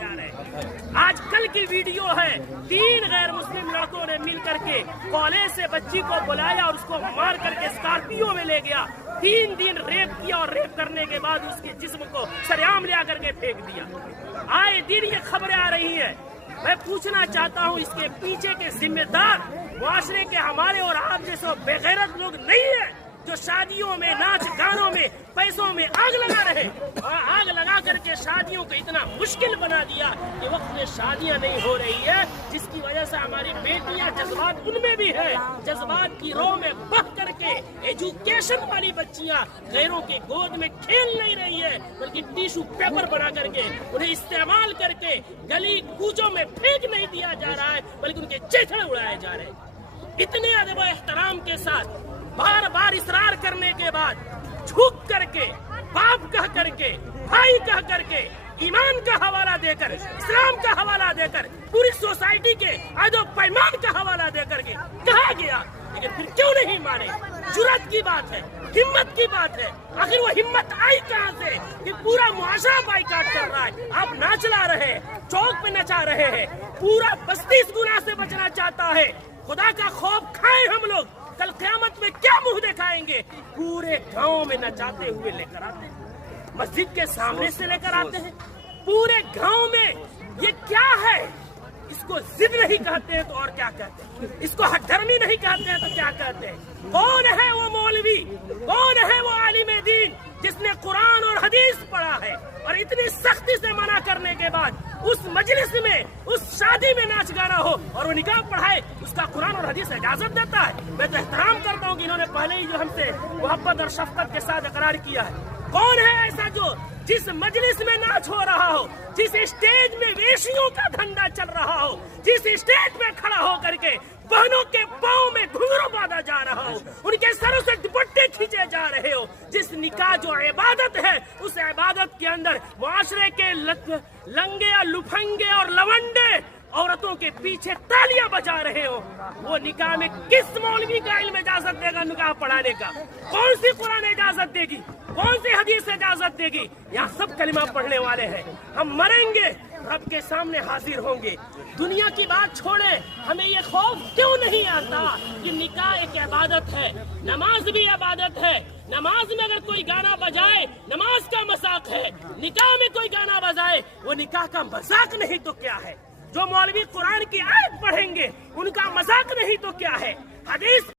جا رہے ہیں۔ آج کل کی ویڈیو ہے، 3 غیر مسلم لڑکوں نے مل کر کے کالج سے بچی کو بلایا اور اس کو مار کر کے اسکارپیو میں لے گیا، 3 دن ریپ کیا اور ریپ کرنے کے بعد اس کے جسم کو سریعام لے کر کے پھینک دیا۔ آئے دن یہ خبریں آ رہی ہیں۔ میں پوچھنا چاہتا ہوں، اس کے پیچھے کے ذمہ دار معاشرے کے ہمارے اور آپ جیسے بے غیرت لوگ نہیں ہیں جو شادیوں میں، ناچ گانوں میں، پیسوں میں آگ لگا رہے اور آگ لگا کر کے شادیوں کو اتنا مشکل بنا دیا کہ وقت میں شادیاں نہیں ہو رہی ہے، جس کی وجہ سے ہماری بیٹیاں، جذبات ان میں بھی ہے، جذبات کی رو میں بہ کر کے ایجوکیشن والی بچیاں غیروں کے گود میں کھیل نہیں رہی ہے، بلکہ ٹیشو پیپر بنا کر کے انہیں استعمال کر کے گلی کوچوں میں پھینک نہیں دیا جا رہا ہے، بلکہ ان کے چیتھڑے اڑائے جا رہے ہیں۔ اتنے ادب و احترام کے ساتھ بار بار اصرار کرنے کے بعد جھک کر کے، باپ کہہ کر کے، بھائی کہہ کر کے، ایمان کا حوالہ دے کر، اسلام کا حوالہ دے کر، پوری سوسائٹی کے عہد و پیمان کا حوالہ دے کر کے کہا گیا، لیکن پھر کیوں نہیں مانے؟ جرأت کی بات ہے، ہمت کی بات ہے۔ آخر وہ ہمت آئی کہاں سے کہ پورا معاشرہ بائیکاٹ کر رہا ہے، آپ ناچ لا رہے ہیں، چوک پہ نچا رہے ہیں، پورا بستی اس گناہ سے بچنا چاہتا ہے۔ خدا کا خوف کھائیں ہم لوگ، کل قیامت میں کیا منہ دکھائیں گے؟ پورے گاؤں میں نچاتے ہوئے لے کر آتے ہیں، مسجد کے سامنے سے لے کر آتے ہیں، پورے گاؤں میں۔ یہ کیا ہے؟ اس کو ضد نہیں کہتے ہیں تو اور کیا کہتے ہیں؟ اس کو ہٹ دھرمی نہیں کہتے ہیں تو کیا کہتے ہیں؟ کون ہے وہ مولوی، کون ہے وہ عالم دین جس نے قرآن اور حدیث پڑھا ہے اور اتنی سختی سے منع کرنے کے بعد اس مجلس میں، اس شادی میں ناچ گانا ہو اور وہ نکاح پڑھائے، اس کا قرآن اور حدیث اجازت دیتا ہے؟ میں تو احترام کرتا ہوں کہ انہوں نے پہلے ہی جو ہم سے محبت اور شفقت کے ساتھ اقرار کیا ہے۔ کون ہے ایسا جو جس مجلس میں ناچ ہو رہا ہو، جس اسٹیج میں ویشیوں کا دھندا چل رہا ہو، جس اسٹیج میں کھڑا ہو کر کے بہنوں کے پاؤں میں گھنگرو باندھا جا رہا ہو، ان کے سروں سے دوپٹے کھینچے جا رہے ہو، جس نکاح جو عبادت ہے اس عبادت کے اندر معاشرے کے لنگے اور لفنگے اور لونڈے عورتوں کے پیچھے تالیاں بجا رہے ہو، وہ نکاح میں کس مولوی کا علم اجازت دے گا نکاح پڑھانے کا؟ کون سی قرآن اجازت دے گی؟ کون سی حدیث اجازت دے گی؟ یہاں سب کلمہ پڑھنے والے ہیں، ہم مریں گے، رب کے سامنے حاضر ہوں گے۔ دنیا کی بات چھوڑیں، ہمیں یہ خوف کیوں نہیں آتا کہ نکاح ایک عبادت ہے، نماز بھی عبادت ہے، نماز میں اگر کوئی گانا بجائے نماز کا مذاق ہے، نکاح میں کوئی گانا بجائے وہ نکاح کا مذاق نہیں تو کیا ہے؟ جو مولوی قرآن کی آیت پڑھیں گے ان کا مذاق نہیں تو کیا ہے؟ حدیث